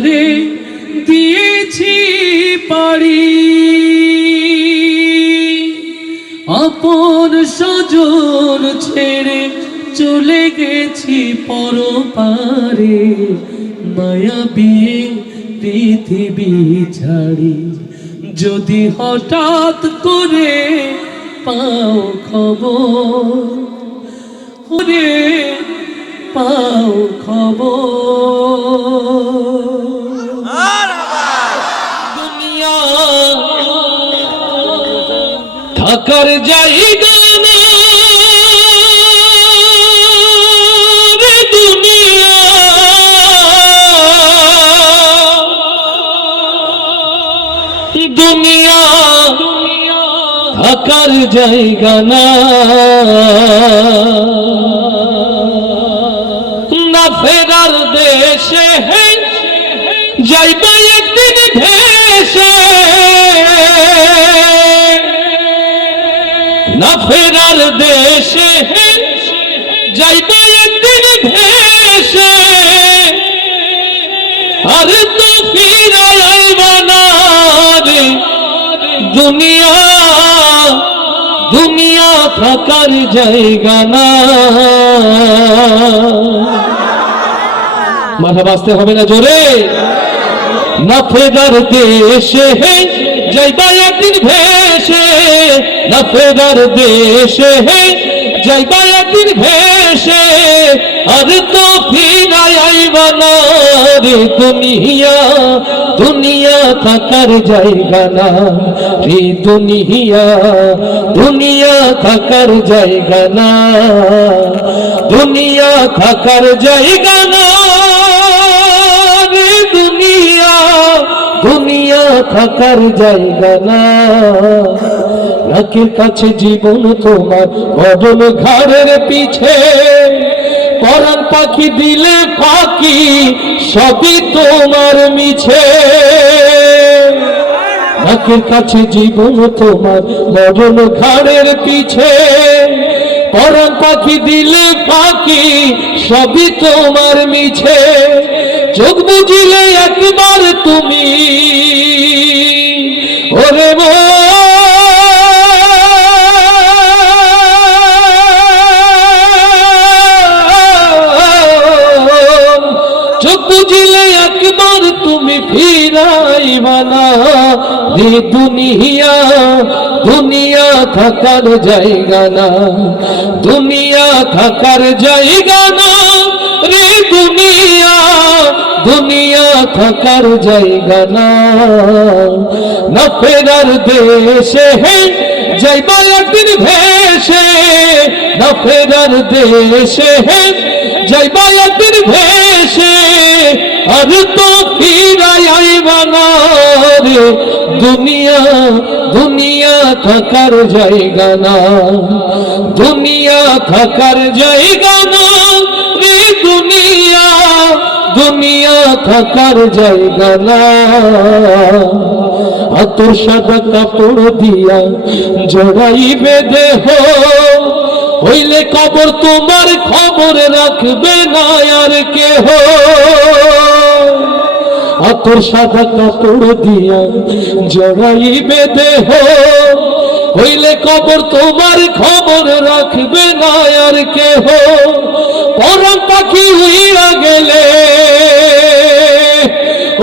ধারে দিয়েছি পাড়ি, আপন স্বজন ছেড়ে চলে গেছি পরপারে, মায়াবী পৃথিবী ছাড়ি। যদি হঠাৎ করে পাও খবর, ওরে পাও খবর, দুনিয়া থাকার জায়গা না রে, দুনিয়া দুনিয়া থাকার জায়গা না, না ফেরার দেশে যাইবা একদিন ভেসে, না ফেরার দেশে যাইবা একদিন ভেসে, আর তো ফিরায় আইবা না রে দুনিয়া, দুনিয়া থাকার জায়গা না। মাথা বাঁচতে হবে না জোরে, না ফেরার দেশে যাইবা একদিন ভেসে, না ফেরার দেশে যাইবা একদিন ভেসে, আর তো ফিরায় আইবা না রে দুনিয়া, দুনিয়া থাকার জায়গা না রে দুনিয়া, দুনিয়া থাকার জায়গা না, দুনিয়া থাকার জায়গা না রে দুনিয়া, দুনিয়া থাকার জায়গা না। নাকের কাছে জীবন তোমার, বদল ঘরের পিছে, পরাণ পাখি দিলে পাখি সবই তোমার মিছে। নাকের কাছে জীবন তোমার, বদল ঘরের পিছে, পরাণ পাখি দিলে পাখি সবই তোমার মিছে। চোখ বুঝিলে একবার তুমি ওরে চোখ বুঝিলে একবার তুমি ফিরাইবা না রে দুনিয়া, দুনিয়া থাকার জায়গা না, দুনিয়া থাকার জায়গা না রে দুনিয়া, দুনিয়া থাকার জায়গা না। না ফেরার দেশে যাইবা একদিন ভেসে, না ফেরার দেশে যাইবা একদিন ভেসে, আর তো ফিরায় আইবা না রে দুনিয়া, দুনিয়া থাকার জায়গা না, দুনিয়া থাকার জায়গা না রে দুনিয়া, দুনিয়া থাকার জায়গা না। তোর সাদা কাপড় দিয়া জড়াইবে দেহ, হইলে কবর তোমার খবর রাখবে না আর কেহ। তোর সাদা কাপড় দিয়া জড়াইবে দেহ, হইলে কবর তোমার খবর রাখবে না আর কেহ। পরাণ পাখি উইরা গেলে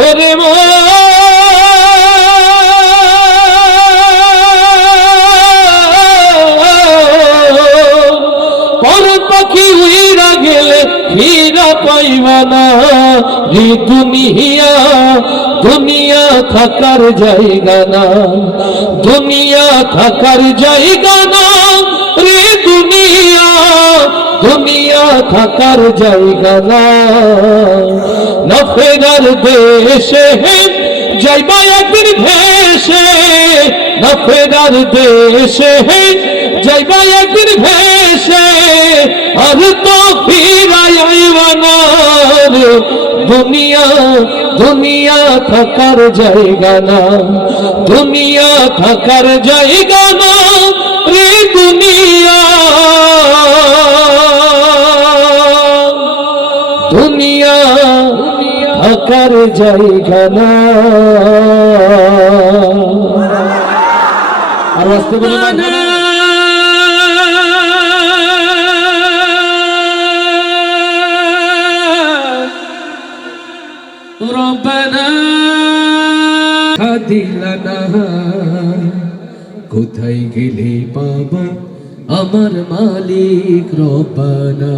ওরে পরাণ পাখি উইরা গেলে ফিরা পাইবা না রে দুনিয়া, দুনিয়া থাকার জায়গা না, দুনিয়া থাকার জায়গা না রে দুনিয়া, দুনিয়া থাকার জায়গা না। না ফেরার দেশে যাইবা একদিন ভেসে, না ফেরার দেশে যাইবা একদিন ভেসে, আর তো ফিরায় আইবা না রে দুনিয়া, দুনিয়া থাকার জায়গা না, দুনিয়া থাকার জায়গা না রে দুনিয়া, দুনিয়া থাকার থাকার জায়গা না। আর আসতে বলে না রব্বানা দিলানা, কোথায় গেলে পাবো আমার মালিক রব্বানা।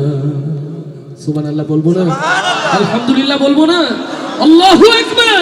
সুবহানাল্লাহ বলবো না? আলহামদুলিল্লাহ বলবো না? আল্লাহু আকবার।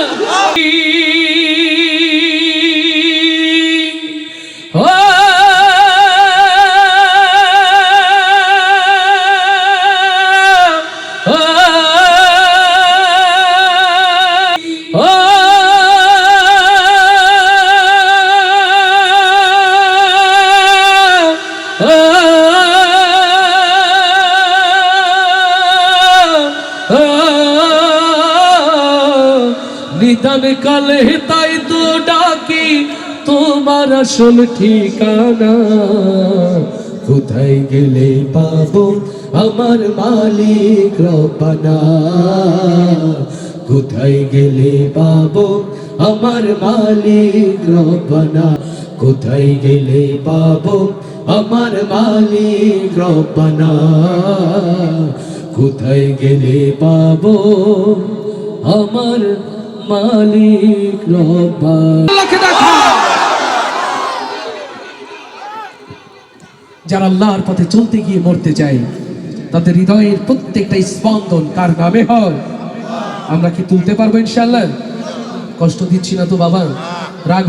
নিদান কালে তাই তো ডাকি তোমার আসল ঠিকানা, কোথায় গেলে পাবো আমার মালিক রব্বানা, কোথায় গেলে পাবো আমার মালিক রব্বানা, কোথায় গেলে পাবো আমার মালিক রব্বানা, কোথায় গেলে পাবো আমার মালিক রব্বানা। যারা আল্লাহর পথে চলতে গিয়ে মরতে চায় তাদের হৃদয়ের প্রত্যেকটা স্পন্দন কার নামে হয়? আমরা কি তুলতে পারবো ইনশাআল্লাহ? কষ্ট দিচ্ছি না তো বাবা? রাগ